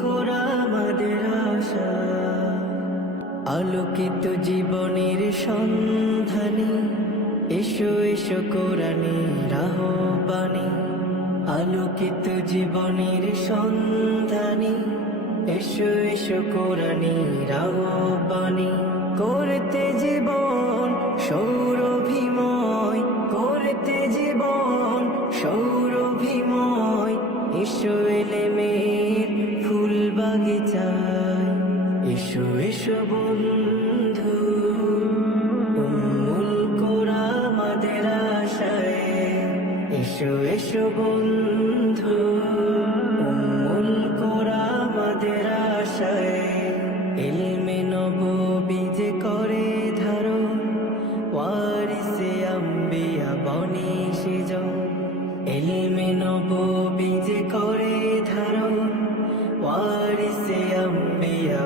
কোরা আমাদের আশা। আলোকিত জীবনের সন্ধানে এসো এসো কোরআনের আহ্বানে। আলোকিত জীবনের সন্ধানে এসো এসো কোরআনের আহ্বানে। করতে জীবন সৌরভিময়, করতে জীবন সৌর ফুল বাগিচায় এসো এসো বন্ধু, উম্মুল কোরা আমাদের আশায়। এসো এসো বন্ধু, উম্মুল কোরা আমাদের আশায়। এলমে নবী যে করে ধারণ, ওয়ারিসে আম্বিয়া বনি সেজন। এলমে নবী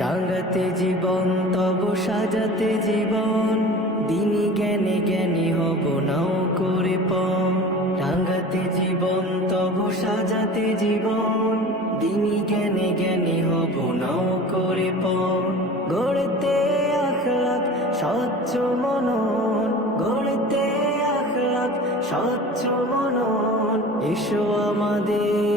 রাঙাতে জীবন, তব সাজাতে জীবন। দিনী জ্ঞানে জ্ঞানী হব, নাও করে পম রাঙাতে জীবন, তব সাজাতে জীবন। দিনী জ্ঞানে জ্ঞানী হব, নাও করে পম গড়তে আখলাক স্বচ্ছ মনন। গড়তে আখলাক স্বচ্ছ মনন। এসো আমাদের